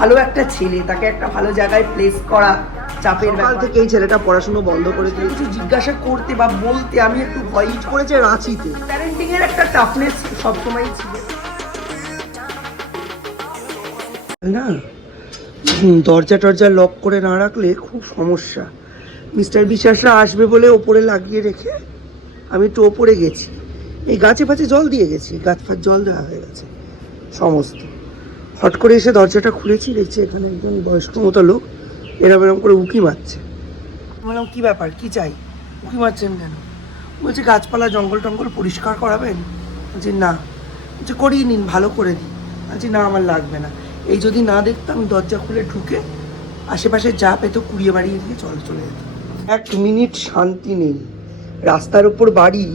ভালো একটা ছেলে, তাকে একটা ভালো জায়গায় প্লেস করা চাপের ব্যাপার। থেকে এই ছেলেটা পড়াশুনো বন্ধ করে দিয়ে কিছু জিজ্ঞাসা করতে বা বলতে আমি একটু ভয় করেছে। রাঁচিতে প্যারেন্টিং এর একটা টাফনেস সবসময়ই ছিল না। দরজা টরজা লক করে না রাখলে খুব সমস্যা। মিস্টার বিশ্বাসরা আসবে বলে ওপরে লাগিয়ে রেখে আমি একটু ওপরে গেছি, এই গাছে ফাছে জল দিয়ে গেছি, গাছ ফাছ জল দেওয়া হয়ে গেছে সমস্ত। হট করে এসে দরজাটা খুলেছি, দেখছি এখানে একজন বয়স্ক মতো লোক এরম এরম করে উঁকি মারছে। বললাম কী ব্যাপার, কী চাই, উঁকি মারছেন কেন? বলছে গাছপালা জঙ্গল টঙ্গল পরিষ্কার করাবেন। বলছি না। বলছে করিয়ে নিন, ভালো করে দিই। বলছি না আমার লাগবে না, এই যদি না দেখতাম দরজা খুলে ঢুকে আশেপাশে যা পেতো কুড়িয়ে বাড়িয়ে দিয়ে চলে যেত। 1 মিনিট শান্তি নেই। রাস্তার ওপর বাড়ি,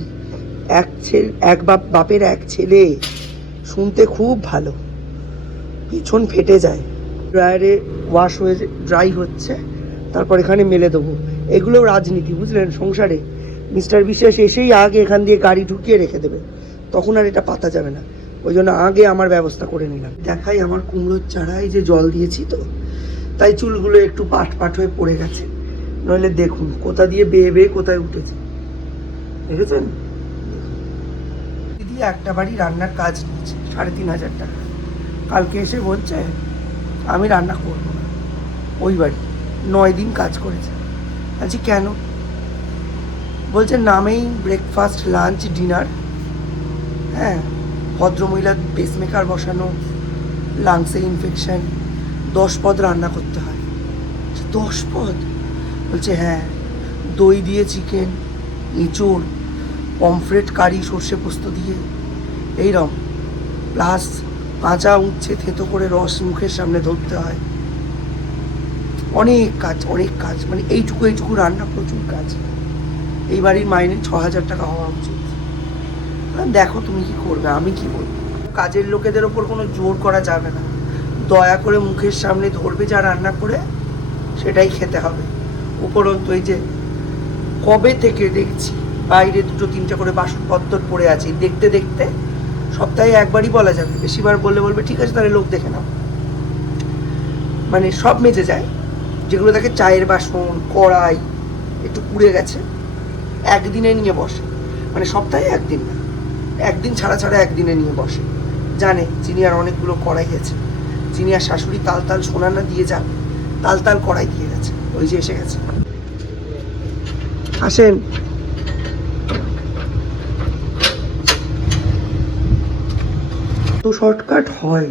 এক বাপের এক ছেলে, শুনতে খুব ভালো, পিছন ফেটে যায়। ড্রায়ারে ওয়াশ হয়ে ড্রাই হচ্ছে, তারপর এখানে মেলে দেবো। এগুলো রাজনীতি বুঝলেন সংসারে। মিস্টার বিশ্বাস এসেই আগে এখান দিয়ে গাড়ি ঢুকিয়ে রেখে দেবে, তখন আর এটা পাতা যাবে না। ওই জন্য আগে আমার ব্যবস্থা করে নিলাম। দেখাই আমার কুমড়োর চারায় যে জল দিয়েছি তো, তাই চুলগুলো একটু পাট হয়ে পড়ে গেছে। নইলে দেখুন কোথা দিয়ে বেয়ে বেয়ে কোথায় উঠেছে, দেখেছেন? দিদি একটা বাড়ি রান্নার কাজ নিয়েছে 3,500 টাকা। কালকে এসে বলছে আমি রান্না করবো না। ওই বাড়ি 9 দিন কাজ করেছে। আচ্ছা কেন? বলছে নামেই ব্রেকফাস্ট লাঞ্চ ডিনার, হ্যাঁ ভদ্রমহিলার পেসমেকার বসানো, লাংসে ইনফেকশন, 10 পদ রান্না করতে হয়। 10 পদ? বলছে হ্যাঁ, দই দিয়ে চিকেন, এঁচোড়, পমফ্রেট কারি সর্ষে পোস্ত দিয়ে এইরকম, প্লাস কাঁচা উচ্ছে থেতো করে রস মুখের সামনে ধরতে হয়। অনেক কাজ, মানে এইটুকু রান্না, প্রচুর কাজ। এই বাড়ির মাইনে 6,000 টাকা হওয়া উচিত। দেখো তুমি কি করবে, আমি কি বলবো। কাজের লোকেদের ওপর কোনো জোর করা যাবে না, দয়া করে মুখের সামনে ধরবে যা রান্না করে সেটাই খেতে হবে। উপরন্তু এই যে কবে থেকে দেখছি বাইরে 2-3টা করে বাসনপত্র পড়ে আছে, দেখতে দেখতে সপ্তাহে একবারই বলা যাবে, বেশিবার বললে বলবে ঠিক আছে তাহলে লোক দেখে নাও। মানে সব মেজে যায়, যেগুলো দেখে চায়ের বাসন কড়াই একটু পুড়ে গেছে একদিনে নিয়ে বসে, মানে সপ্তাহে একদিন না, একদিন ছাড়া একদিনে নিয়ে বসে। জানে চিনিয়ার অনেকগুলো কড়াই আছে, চিনিয়ার শাশুড়ি তাল সোনা না দিয়ে যান, তাল কড়াই দিয়ে গেছে। ওই যে এসে গেছে, আসেন। তো শর্টকাট হয়।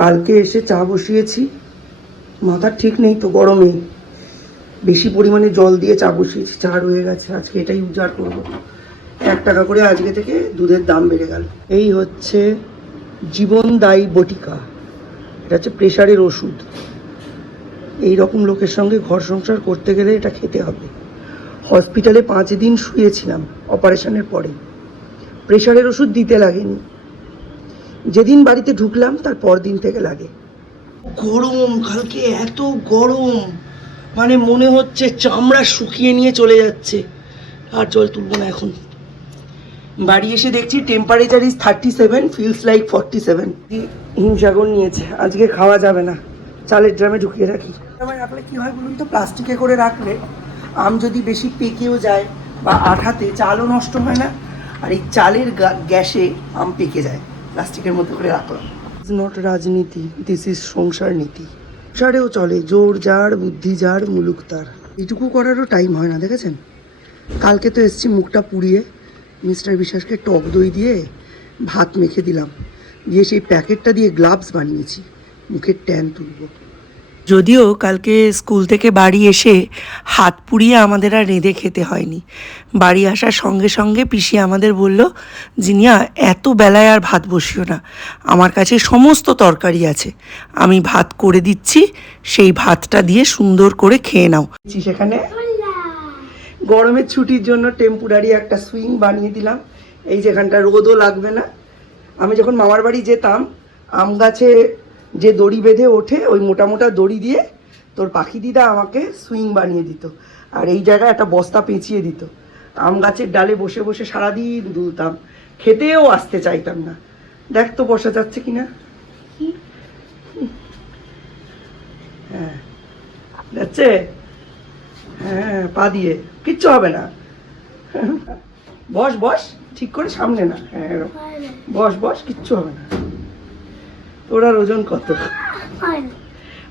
কালকে এসে চা বসিয়েছি, মাথার ঠিক নেই তো গরমে বেশি পরিমাণে জল দিয়ে চা বসিয়েছি, চা রয়ে গেছে। আজকে এটাই উজাড় করবো। 1 টাকা করে আজকে থেকে দুধের দাম বেড়ে গেল। এই হচ্ছে জীবনদায়ী বটিকা, এটা হচ্ছে প্রেশারের ওষুধ। এই রকম লোকের সঙ্গে ঘর সংসার করতে গেলে এটা খেতে হবে। হসপিটালে 5 দিন শুয়েছিলাম অপারেশনের পরে, প্রেশারের ওষুধ দিতে লাগেনি। যেদিন বাড়িতে ঢুকলাম তার পর দিন থেকে লাগে। গরম, কালকে এত গরম, মানে মনে হচ্ছে চামড়া শুকিয়ে নিয়ে চলে যাচ্ছে। আর জল তুলব না এখন। বাড়ি এসে দেখছি temperature is 37, feels like 47। Himsagar নিয়েছে, আজকে খাওয়া যাবে না, চালের ড্রামে ঢুকিয়ে রাখি। ড্রামে রাখলে কী হয় বলুন তো, প্লাস্টিকে করে রাখলে আম যদি বেশি পেকেও যায় বা আঠাতে চালও নষ্ট হয় না, আর এই চালের গ্যাসে আম পেকে যায়। প্লাস্টিকের মধ্যে করে রাখলাম। ইটস নট রাজনীতি, দিস ইজ সংসার নীতি। সংসারেও চলে জোর যার, বুদ্ধি যার, মুলুক তার। এইটুকু করারও টাইম হয় না, দেখেছেন? কালকে তো এসছি মুখটা পুড়িয়ে, মিস্টার বিশ্বাসকে টক দই দিয়ে ভাত মেখে দিলাম, দিয়ে সেই প্যাকেটটা দিয়ে গ্লাভস বানিয়েছি, মুখের ট্যান তুলব। যদিও কালকে স্কুল থেকে বাড়ি এসে হাত পুড়িয়ে আমাদের আর রেঁধে খেতে হয়নি। বাড়ি আসার সঙ্গে সঙ্গে পিসি আমাদের বলল, জিনিয়া এত বেলায় আর ভাত বসিও না, আমার কাছে সমস্ত তরকারি আছে, আমি ভাত করে দিচ্ছি, সেই ভাতটা দিয়ে সুন্দর করে খেয়ে নাও। সেখানে গরমের ছুটির জন্য টেম্পোরারি একটা সুইং বানিয়ে দিলাম। এই যেখানটা রোদও লাগবে না। আমি যখন মামার বাড়ি যেতাম, আম গাছে যে দড়ি বেঁধে ওঠে, ওই মোটা মোটা দড়ি দিয়ে তোর পাখি দিদা আমাকে সুইং বানিয়ে দিত, আর এই জায়গায় একটা বস্তা পেঁচিয়ে দিত। আম গাছের ডালে বসে বসে সারাদিন দুলতাম, খেতেও আসতে চাইতাম না। দেখ তো বসা যাচ্ছে কিনা। হ্যাঁ যাচ্ছে, হ্যাঁ পা দিয়ে কিচ্ছু হবে না। বস বস ঠিক করে, সামনে না, হ্যাঁ বস বস, কিচ্ছু হবে না। তোর আর ওজন কত?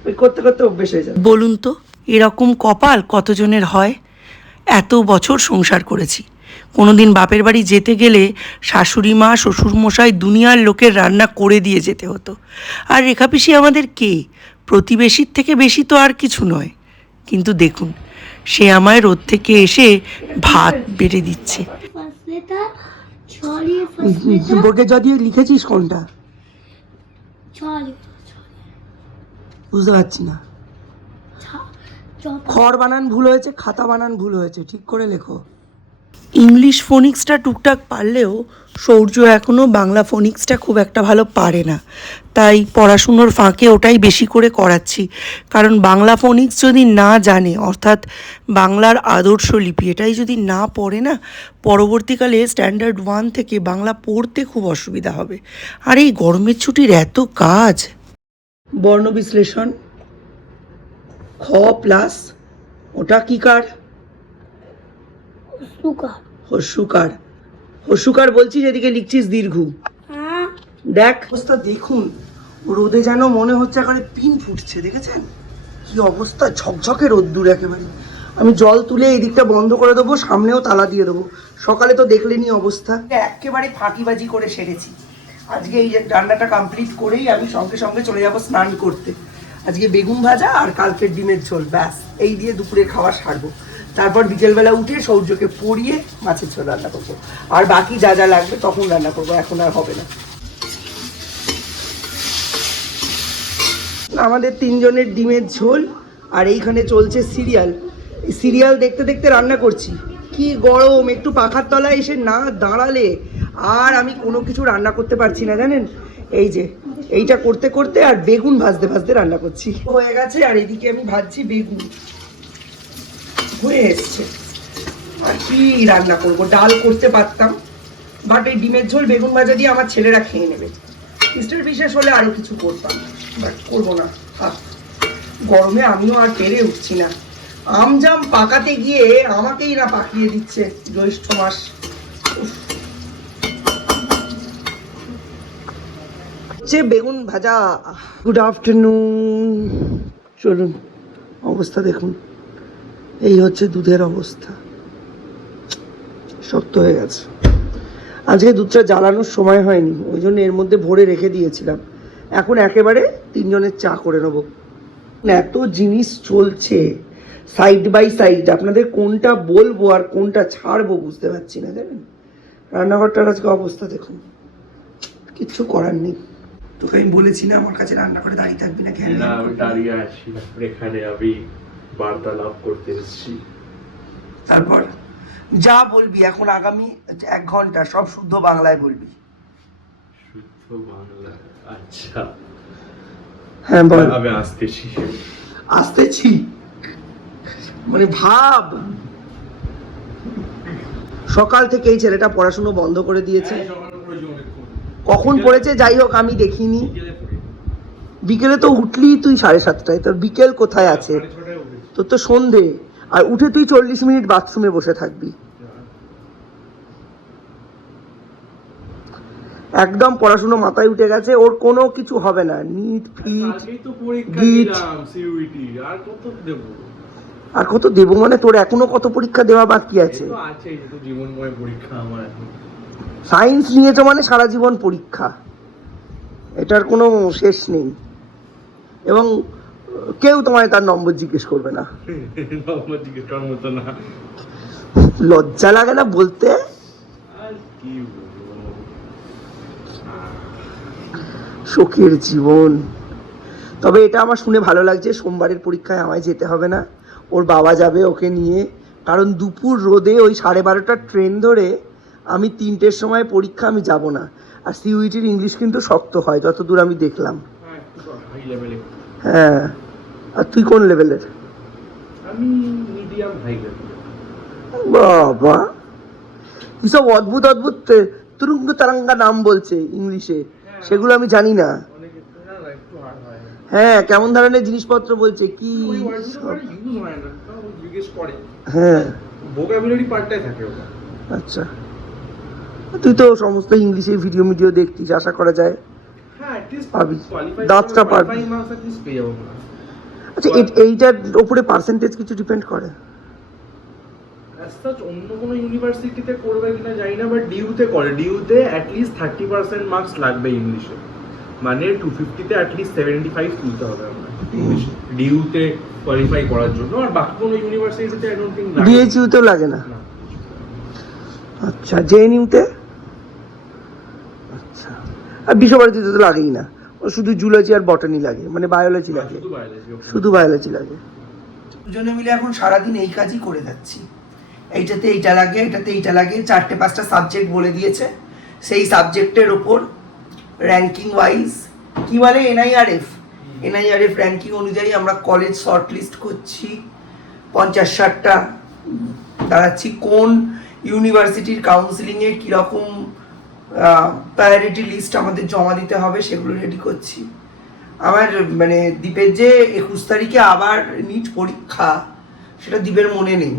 ওই করতে করতে অভ্যেস হয়ে যাবে। বলুন তো এরকম কপাল কতজনের হয়? এত বছর সংসার করেছি, কোনোদিন বাপের বাড়ি যেতে গেলে শাশুড়ি মা শ্বশুরমশাই দুনিয়ার লোকের রান্না করে দিয়ে যেতে হতো। আর রেখা পিসি আমাদের কে? প্রতিবেশীর থেকে বেশি তো আর কিছু নয়। কিন্তু দেখুন, সে আমায় রোদ থেকে এসে ভাত বেড়ে দিচ্ছে। বোর্ডে যা দিয়ে লিখেছিস কোনটা বুঝতে পারছি না। খড় বানান ভুল হয়েছে, খাতা বানান ভুল হয়েছে, ঠিক করে লেখো। ইংলিশ ফোনিক্সটা টুকটাক পারলেও সৌর্য এখনও বাংলা ফোনিক্সটা খুব একটা ভালো পারে না। তাই পড়াশুনোর ফাঁকে ওটাই বেশি করে করাচ্ছি। কারণ বাংলা ফোনিক্স যদি না জানে, অর্থাৎ বাংলার আদর্শ লিপি এটাই যদি না পড়ে না, পরবর্তীকালে স্ট্যান্ডার্ড 1 থেকে বাংলা পড়তে খুব অসুবিধা হবে। আর এই গরমের ছুটির এত কাজ। বর্ণ বিশ্লেষণ, খ প্লাস ওটা কি কার? হস্যুকার। হস্যুকার বলছিস, এদিকে লিখছিস দীর্ঘ। দেখ অবস্থা দেখুন, রোদে যেন মনে হচ্ছে একেবারে পিন ফুটছে, দেখেছেন কি অবস্থা? ঝকঝকে রোদ্দুর একেবারে। আমি জল তুলে এই দিকটা বন্ধ করে দেবো, সামনেও তালা দিয়ে দেবো। সকালে তো দেখলেনি অবস্থা, একেবারে ফাঁকিবাজি করে সেরেছি। আজকে এই যে রান্নাটা কমপ্লিট করেই আমি সঙ্গে সঙ্গে চলে যাব স্নান করতে। আজকে বেগুন ভাজা আর কালকের ডিমের ঝোল, ব্যাস এই দিয়ে দুপুরের খাবার সারবো। তারপর বিকেলবেলা উঠে সৌর্যকে পরিয়ে মাছের ঝোল রান্না করবো। আর বাকি যা যা লাগবে তখন রান্না করবো, এখন আর হবে না। আমাদের 3 জনের ডিমের ঝোল, আর এইখানে চলছে সিরিয়াল। এই সিরিয়াল দেখতে দেখতে রান্না করছি। কি গরম, একটু পাখার তলায় এসে না দাঁড়ালে আর আমি কোনো কিছু রান্না করতে পারছি না, জানেন। এই যে এইটা করতে করতে আর বেগুন ভাজতে ভাজতে রান্না করছি। হয়ে গেছে, আর এদিকে আমি ভাজছি বেগুন, হয়ে এসছে। আর কি রান্না করব? ডাল করতে পারতাম, বাট এই ডিমের ঝোল বেগুন ভাজা দিয়ে আমার ছেলেরা খেয়ে নেবে। মিস্টার বিশেষ হলে আরো কিছু করতাম, বাট করবো না। গরমে আমিও আর পেরে উঠছি না। আমজাম পাকাতে গিয়ে আমাকেই না পাকিয়ে দিচ্ছে জ্যৈষ্ঠ মাস। হচ্ছে বেগুন ভাজা। Good afternoon. চলুন অবস্থা দেখুন, এই হচ্ছে দুধের অবস্থা, শক্ত হয়ে গেছে। আজকে দুধটা জ্বালানোর সময় হয়নি, ওই জন্য এর মধ্যে ভরে রেখে দিয়েছিলাম। এখন একেবারে 3 জনের চা করে নেবো। এত জিনিস চলছে সাইড বাই সাইড, আপনাদের কোনটা বলবো আর কোনটা ছাড়বো বুঝতে পারছি না, জানেন। রান্নাঘরটার আজকে অবস্থা দেখুন, কিচ্ছু করার নেই। তোকে আমি বলেছি না আমার কাছে রান্না করে দাঁড়িয়ে থাকবি না, কেন? আমি দাঁড়িয়ে আছি এখানে, আমি বার্তালাপ করতে এসেছি। তারপর যা বলবি এখন আগামী 1 ঘন্টা সব শুদ্ধ বাংলায় বলবি। শুদ্ধ বাংলা? আচ্ছা হ্যাঁ বল। আমি আসতেছি মানে ভাব, সকাল থেকে এই ছেলেটা পড়াশুনো বন্ধ করে দিয়েছে। কখন পড়েছে যাই হোক আমি দেখিনি। বিকেলে তো উঠলি তুই 7:30টায়, তোর বিকেল কোথায় আছে? তোর তো সন্ধে। আর উঠে তুই 40 মিনিট বাথরুমে বসে থাকবি। একদম পড়াশুনো মাথায় উঠে গেছে, ওর কোনো কিছু হবে না। নিট ফিট গিট আর কত দেবো মানে? তোর এখনো কত পরীক্ষা দেওয়া বাকি আছে? সায়েন্স নিয়েছো মানে সারা জীবন পরীক্ষা, এটার কোনো শেষ নেই। এবং কেউ তোমায় তার নম্বর জিজ্ঞেস করবে না। লজ্জা লাগে না বলতে? শোকের জীবন। তবে এটা আমার শুনে ভালো লাগছে, সোমবারের পরীক্ষায় আমায় যেতে হবে না, ওর বাবা যাবে ওকে নিয়ে। কারণ দুপুর রোদে ওই 12:30টার ট্রেন ধরে আমি 3টের সময় পরীক্ষা, আমি যাব না। আর সিইউটির ইংলিশ কিন্তু শক্ত হয় যতদূর আমি দেখলাম। হ্যাঁ, আর তুই কোন লেভেলের? আমি মিডিয়াম হাই লেভেল। বাবা কিসব অদ্ভুত অদ্ভুত তুরুঙ্গ তারাঙ্গা নাম বলছে ইংলিশে, সেগুলো আমি জানি না। হ্যাঁ কেমন ধরনের জিনিসপত্র বলছে কি ওই ওয়ার্ডগুলো সব? আর ইউজ হয় না, তাও জিজ্ঞেস করে। হ্যাঁ ভোকাবুলারি পার্টটাই থাকে ওটা। আচ্ছা, তুই তো সমস্ত ইংলিশে ভিডিও দেখতিস, আশা করা যায় হ্যাঁ অ্যাটলিস্ট পাবি। কোয়ালিফাই দাঁতটা পারবি। মার্কস অ্যাটলিস্ট পেয়ে যাবো না। আচ্ছা এইটার উপরে পার্সেন্টেজ কিছু ডিপেন্ড করে? অ্যাজ সাচ অন্য কোনো ইউনিভার্সিটিতে করবে কিনা জানি না, বাট ডিইউতে করে। ডিইউতে অ্যাটলিস্ট 30% মার্কস লাগবে ইংলিশে, মানে 250 তে অ্যাটলিস্ট 75 তুলতে হবে আমরা ইংলিশে ডিইউতে কোয়ালিফাই করার জন্য। আর বাকি কোনো ইউনিভার্সিটিতে আই ডোন্ট থিংক লাগে। ডিএইচইউ তেও লাগে না? না। আচ্ছা জেএনইউতে? আচ্ছা, আর বিশ্বভারতীতে তো লাগেই না, ও শুধু জুলজি আর বটানি লাগে, মানে বায়োলজি লাগে, শুধু biology, okay. শুধু বায়োলজি লাগে। দুজনে মিলে এখন সারাদিন এই কাজই করে যাচ্ছি, এইটাতে এইটা লাগে, এটাতে এইটা লাগে, 4-5টা সাবজেক্ট বলে দিয়েছে, সেই সাবজেক্টের ওপর র্যাঙ্কিং ওয়াইজ কি বলে এনআইআরএফ র্যাঙ্কিং অনুযায়ী আমরা কলেজ শর্টলিস্ট করছি, 50-60টা দাঁড়াচ্ছি, কোন ইউনিভার্সিটির কাউন্সিলিংয়ে কীরকম প্রায়োরিটি লিস্ট আমাদের জমা দিতে হবে সেগুলো রেডি করছি। আমার মানে দীপের যে 21 তারিখে আবার নিট পরীক্ষা, সেটা দীপের মনে নেই।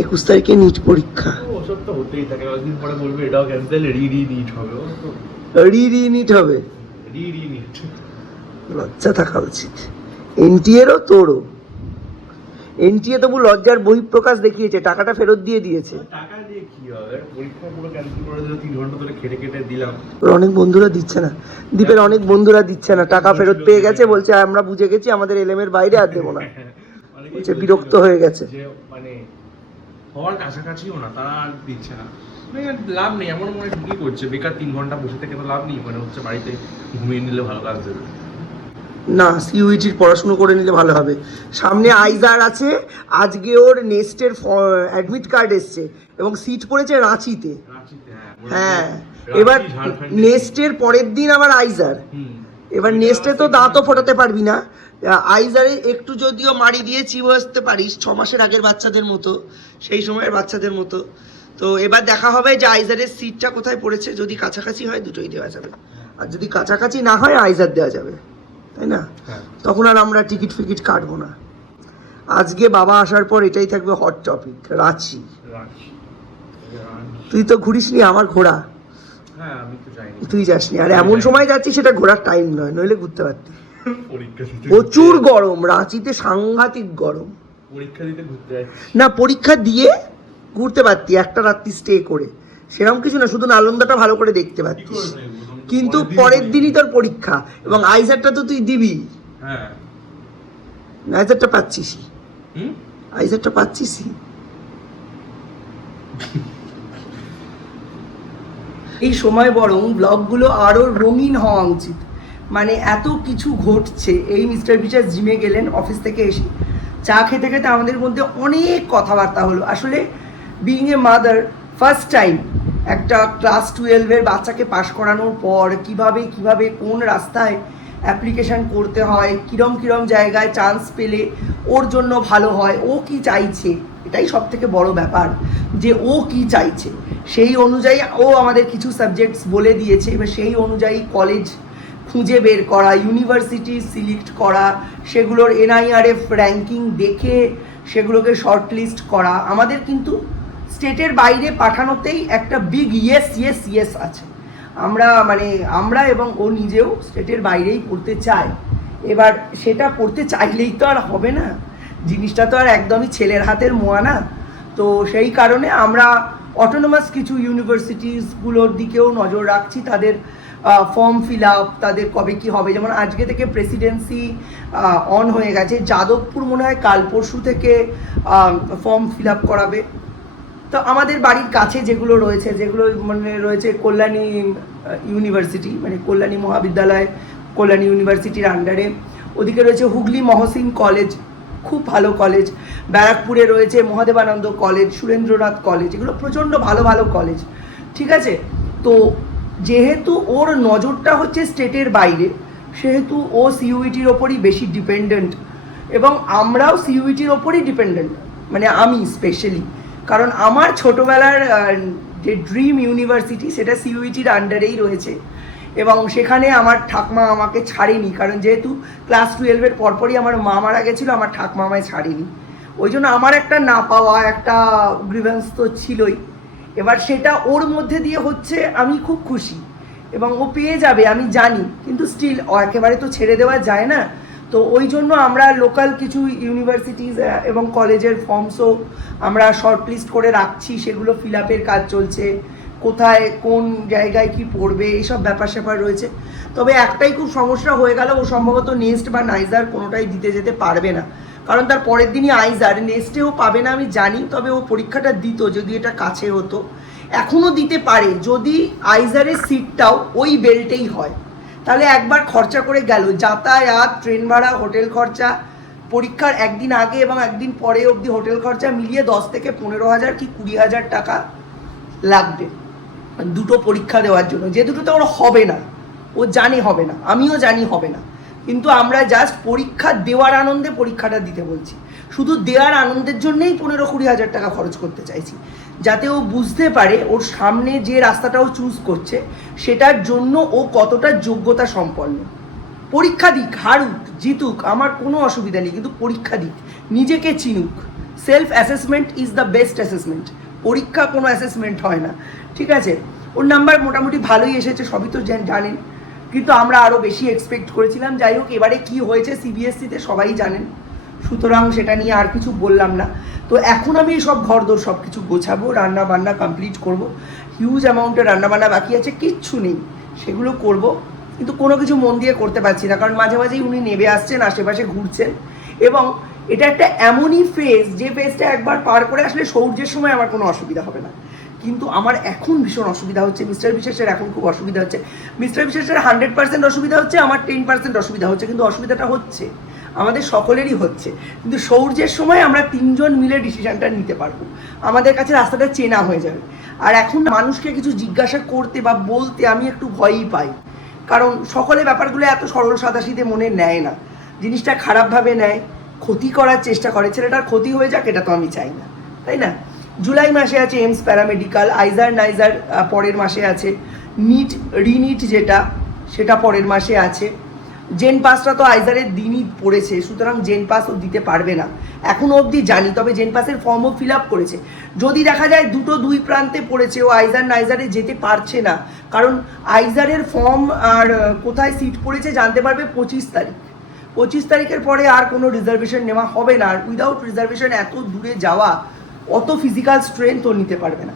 21 তারিখে নিট পরীক্ষা, ওসব তো হতেই থাকে, কয়েকদিন পরে বলবে এটাও ক্যান্সেল, নিট হবে। ও তো নিট হবে, নিট। লজ্জা থাকা উচিত এনটিএরও, তোরও। এনটিএ তবু লজ্জার বহিঃপ্রকাশ দেখিয়েছে, টাকাটা ফেরত দিয়ে দিয়েছে। টাকা দিয়ে কি হবে, পরীক্ষা পুরো ক্যান্সেল করে দিল, 3 ঘন্টা ধরে খেটে দিলাম। তোর অনেক বন্ধুরা দিচ্ছে না, দীপের অনেক বন্ধুরা দিচ্ছে না, টাকা ফেরত পেয়ে গেছে, বলছে আমরা বুঝে গেছি আমাদের এলএমের বাইরে আর দেবো না, বলছে বিরক্ত হয়ে গেছে। যে মানে হওয়ার কাছাকাছিও না, তারা আর দিচ্ছে না, মানে লাভ নেই। এমন মনে ঠিকই করছে, বেকার 3 ঘন্টা বসে থেকে তো লাভ নেই, মানে হচ্ছে বাড়িতে ঘুমিয়ে নিলে ভালো কাজ দেবে। না, সিইউইটির পড়াশুনো করে নিলে ভালো হবে। সামনে আইজার আছে, আজকে ওর নেস্টের অ্যাডমিট কার্ড এসছে এবং সিট পড়েছে রাঁচিতে। হ্যাঁ, এবার নেস্টের পরের দিন আবার আইজার। এবার নেস্টে তো দাঁতও ফোটাতে পারবি না, আইজারে একটু যদিও মারি দিয়ে চিবো আসতে পারিস, 6 মাসের আগের বাচ্চাদের মতো, সেই সময়ের বাচ্চাদের মতো। তো এবার দেখা হবে যে আইজারের সিটটা কোথায় পড়েছে, যদি কাছাকাছি হয় দুটোই দেওয়া যাবে, আর যদি কাছাকাছি না হয় আইজার দেওয়া যাবে, তাই না? তখন আর আমরা টিকিট ফিকিট কাটবো না। আজকে বাবা আসার পর এটাই থাকবে হট টপিক, রাঁচি। তুই তো ঘুরিসনি, আমার ঘোরা। হ্যাঁ আমি তো যাইনি। তুই যাসনি, আর এমন সময় যাচ্ছি সেটা ঘোরার টাইম নয়, নইলে ঘুরতে পারতি। প্রচুর গরম রাঁচিতে, সাংঘাতিক গরম। পরীক্ষা দিতে ঘুরতে যাচ্ছি না, পরীক্ষা দিয়ে ঘুরতে পারতি, একটা রাত্রি স্টে করে, সেরকম কিছু না, শুধু নালন্দাটা ভালো করে দেখতে পারতিস। কিন্তু পরের দিনই তোর পরীক্ষা, এবং আইজারটা তো তুই দিবি। হ্যাঁ, আইজারটা পাচ্ছিসই, আইজারটা পাচ্ছিসই। এই সময় বরং ব্লগগুলো আরো রঙিন হওয়া উচিত, মানে এত কিছু ঘটছে। এই মিস্টার বিচার জিমে গেলেন, অফিস থেকে এসে চা খেতে খেতে আমাদের মধ্যে অনেক কথাবার্তা হলো। আসলে being a mother, first time একটা ক্লাস 12-এর বাচ্চাকে পাশ করানোর পর কিভাবে কোন রাস্তায় অ্যাপ্লিকেশান করতে হয়, কিরম জায়গায় চান্স পেলে ওর জন্য ভালো হয়, ও কি চাইছে, এটাই সব থেকে বড় ব্যাপার, যে ও কি চাইছে সেই অনুযায়ী ও আমাদের কিছু সাবজেক্টস বলে দিয়েছে। এবার সেই অনুযায়ী কলেজ খুঁজে বের করা, ইউনিভার্সিটি সিলেক্ট করা, সেগুলোর এনআইআরএফ র্যাঙ্কিং দেখে সেগুলোকে শর্টলিস্ট করা। আমাদের কিন্তু স্টেটের বাইরে পাঠানোতেই একটা বিগ ইয়েস আছে। আমরা এবং ও নিজেও স্টেটের বাইরেই পড়তে চাই। এবার সেটা পড়তে চাইলেই তো আর হবে না, জিনিসটা তো আর একদমই ছেলের হাতের মোয়া না। তো সেই কারণে আমরা অটোনোমাস কিছু ইউনিভার্সিটিসগুলোর দিকেও নজর রাখছি, তাদের ফর্ম ফিল আপ, তাদের কবে কি হবে। যেমন আজকে থেকে প্রেসিডেন্সি অন হয়ে গেছে, যাদবপুর মনে হয় কাল পরশু থেকে ফর্ম ফিল আপ করাবে। তো আমাদের বাড়ির কাছে যেগুলো রয়েছে কল্যাণী ইউনিভার্সিটি, মানে কল্যাণী মহাবিদ্যালয়, কল্যাণী ইউনিভার্সিটির আন্ডারে। ওদিকে রয়েছে হুগলি মহসিন কলেজ, খুব ভালো কলেজ। ব্যারাকপুরে রয়েছে মহাদেবানন্দ কলেজ, সুরেন্দ্রনাথ কলেজ, এগুলো প্রচণ্ড ভালো কলেজ, ঠিক আছে। তো যেহেতু ওর নজরটা হচ্ছে স্টেটের বাইরে, সেহেতু ও সিইউইটির ওপরই বেশি ডিপেন্ডেন্ট, এবং আমরাও সিইউইটির ওপরই ডিপেন্ডেন্ট, মানে আমি স্পেশালি, কারণ আমার ছোটোবেলার যে ড্রিম ইউনিভার্সিটি সেটা সিইউইটির আন্ডারেই রয়েছে। এবং সেখানে আমার ঠাকমা আমাকে ছাড়েনি, কারণ যেহেতু ক্লাস 12-এর পরপরই আমার মা মারা গেছিলো, আমার ঠাকমা আমায় ছাড়েনি। ওই জন্য আমার একটা না পাওয়া একটা গ্রিভেন্স তো ছিলই। এবার সেটা ওর মধ্যে দিয়ে হচ্ছে, আমি খুব খুশি এবং ও পেয়ে যাবে আমি জানি, কিন্তু স্টিল একেবারে তো ছেড়ে দেওয়া যায় না। তো ওই জন্য আমরা লোকাল কিছু ইউনিভার্সিটিজ এবং কলেজের ফর্মসও আমরা শর্ট লিস্ট করে রাখছি, সেগুলো ফিল আপের কাজ চলছে, কোথায় কোন জায়গায় কি পড়বে এইসব ব্যাপার স্যাপার রয়েছে। তবে একটাই খুব সমস্যা হয়ে গেল, ও সম্ভবত নেস্ট বা নাইজার কোনোটাই দিতে যেতে পারবে না, কারণ তার পরের দিনই আইজার, নেস্টেও পাবে না আমি জানি, তবে ও পরীক্ষাটা দিত যদি এটা কাছে হতো, এখনও দিতে পারে যদি আইজারের সিটটাও ওই বেল্টেই হয়, তাহলে একবার খরচা করে গেল, যাতায়াত, ট্রেন ভাড়া, হোটেল খরচা, পরীক্ষার একদিন আগে এবং একদিন পরে অবধি হোটেল খরচা মিলিয়ে 10 থেকে 15,000 কি 20,000 টাকা লাগবে দুটো পরীক্ষা দেওয়ার জন্য, যে দুটোতে ওর হবে না, ও জানে হবে না, আমিও জানি হবে না, কিন্তু আমরা জাস্ট পরীক্ষা দেওয়ার আনন্দে পরীক্ষাটা দিতে বলছি, শুধু দেওয়ার আনন্দের জন্যেই 15-20,000 টাকা খরচ করতে চাইছি, যাতে ও বুঝতে পারে ওর সামনে যে রাস্তাটা ও চুজ করছে সেটার জন্য ও কতটা যোগ্যতা সম্পন্ন। পরীক্ষা দিক, হারুক জিতুক, আমার কোনো অসুবিধা নেই, কিন্তু পরীক্ষা দিক, নিজেকে চিনুক। Self assessment is the best assessment, পরীক্ষা কোনো অ্যাসেসমেন্ট হয় না, ঠিক আছে? ওর নাম্বার মোটামুটি ভালোই এসেছে, সবই তো জানেন, কিন্তু আমরা আরও বেশি এক্সপেক্ট করেছিলাম। যাই হোক, এবারে কি হয়েছে সিবিএসসিতে সবাই জানেন, সুতরাং সেটা নিয়ে আর কিছু বললাম না। তো এখন আমি সব ঘরদোর সব কিছু গোছাবো, রান্না বান্না কমপ্লিট করব, হিউজ অ্যামাউন্টের রান্নাবান্না বাকি আছে, কিচ্ছু নেই, সেগুলো করব, কিন্তু কোনো কিছু মন দিয়ে করতে পারছি না, কারণ মাঝে মাঝেই উনি নেমে আসছেন, আশেপাশে ঘুরছেন, এবং এটা একটা এমনই ফেজ, যে ফেজটা একবার পার করে আসলে সৌর্যের সময় আমার কোনো অসুবিধা হবে না, কিন্তু আমার এখন ভীষণ অসুবিধা হচ্ছে। মিস্টার বিশ্বাসের এখন খুব অসুবিধা হচ্ছে, মিস্টার বিশ্বাসের 100% অসুবিধা হচ্ছে, আমার 10% অসুবিধা হচ্ছে, কিন্তু অসুবিধাটা হচ্ছে আমাদের সকলেরই হচ্ছে, কিন্তু সৌর্যের সময় আমরা 3 জন মিলে ডিসিশনটা নিতে পারবো, আমাদের কাছে রাস্তাটা চেনা হয়ে যাবে। আর এখন মানুষকে কিছু জিজ্ঞাসা করতে বা বলতে আমি একটু ভয়ই পাই, কারণ সকলে ব্যাপারগুলো এত সরল সাদাসিধে মনে নেয় না, জিনিসটা খারাপভাবে নেয়, ক্ষতি করার চেষ্টা করে, ছেলেটার ক্ষতি হয়ে যাক এটা তো আমি চাই না, তাই না? জুলাই মাসে আছে এইমস প্যারামেডিক্যাল, আইজার নাইজার পরের মাসে আছে, নিট রিনিট যেটা সেটা পরের মাসে আছে, জেন পাসটা তো আইজারের দিনই পড়েছে, সুতরাং জেন পাসও দিতে পারবে না এখনও অবধি জানি, তবে জেন পাসের ফর্মও ফিল আপ করেছে। যদি দেখা যায় দুটো দুই প্রান্তে পড়েছে, ও আইজার নাইজারে যেতে পারছে না, কারণ আইজারের ফর্ম আর কোথায় সিট পড়েছে জানতে পারবে 25 তারিখ, 25 তারিখের পরে আর কোনো রিজার্ভেশন নেওয়া হবে না, আর উইদাউট রিজার্ভেশন এত দূরে যাওয়া, অত ফিজিক্যাল স্ট্রেংথ ও নিতে পারবে না।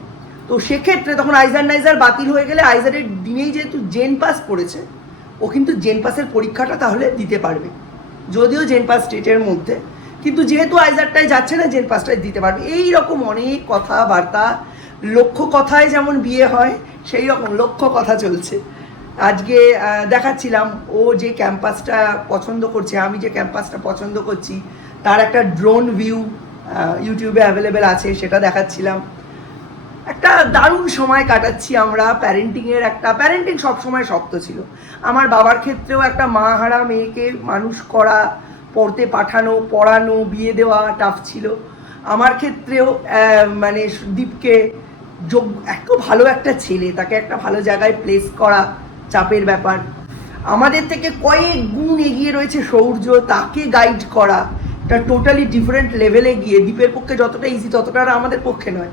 তো সেক্ষেত্রে তখন আইজার নাইজার বাতিল হয়ে গেলে আইজারের দিনেই যেহেতু জেন পাস পড়েছে, ও কিন্তু জেন পাসের পরীক্ষাটা তাহলে দিতে পারবে, যদিও জেন পাস স্টেটের মধ্যে, কিন্তু যেহেতু আইজারটাই যাচ্ছে না জেন পাসটাই দিতে পারবে। এই রকম অনেক কথাবার্তা, লক্ষ কথায় যেমন বিয়ে হয় সেই রকম লক্ষ কথা চলছে। আজকে দেখাচ্ছিলাম ও যে ক্যাম্পাসটা পছন্দ করছে, আমি যে ক্যাম্পাসটা পছন্দ করছি, তার একটা ড্রোন ভিউ ইউটিউবে অ্যাভেলেবেল আছে, সেটা দেখাচ্ছিলাম। একটা দারুণ সময় কাটাচ্ছি আমরা, প্যারেন্টিং সবসময় শক্ত ছিল, আমার বাবার ক্ষেত্রেও একটা মা হারা মেয়েকে মানুষ করা, পড়তে পাঠানো, পড়ানো, বিয়ে দেওয়া টাফ ছিল, আমার ক্ষেত্রেও মানে দীপকে এত ভালো একটা ছেলে, তাকে একটা ভালো জায়গায় প্লেস করা চাপের ব্যাপার। আমাদের থেকে কয়েক গুণ এগিয়ে রয়েছে সৌর্য, তাকে গাইড করা একটা টোটালি ডিফারেন্ট লেভেলে গিয়ে, দীপের পক্ষে যতটা ইজি ততটা আর আমাদের পক্ষে নয়,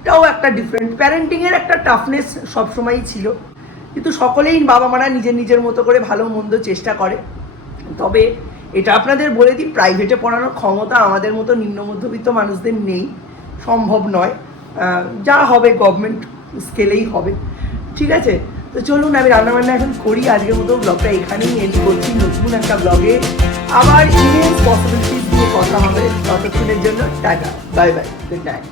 এটাও একটা ডিফারেন্ট। প্যারেন্টিংয়ের একটা টাফনেস সবসময়ই ছিল, কিন্তু সকলেই বাবা মারা নিজের নিজের মতো করে ভালো মন্দ চেষ্টা করে। তবে এটা আপনাদের বলে দিই, প্রাইভেটে পড়ানোর ক্ষমতা আমাদের মতো নিম্ন মধ্যবিত্ত মানুষদের নেই, সম্ভব নয়, যা হবে গভর্নমেন্ট স্কেলেই হবে, ঠিক আছে? তো চলুন আমি রান্নাবান্না এখন করি, আজকের মতো ব্লগটা এখানেই এন্ড করছি। নতুন একটা ব্লগে আবার ইমেজ পসিবিলিটিস নিয়ে কথা হবে, ততক্ষণের জন্য tata, bye bye, good night.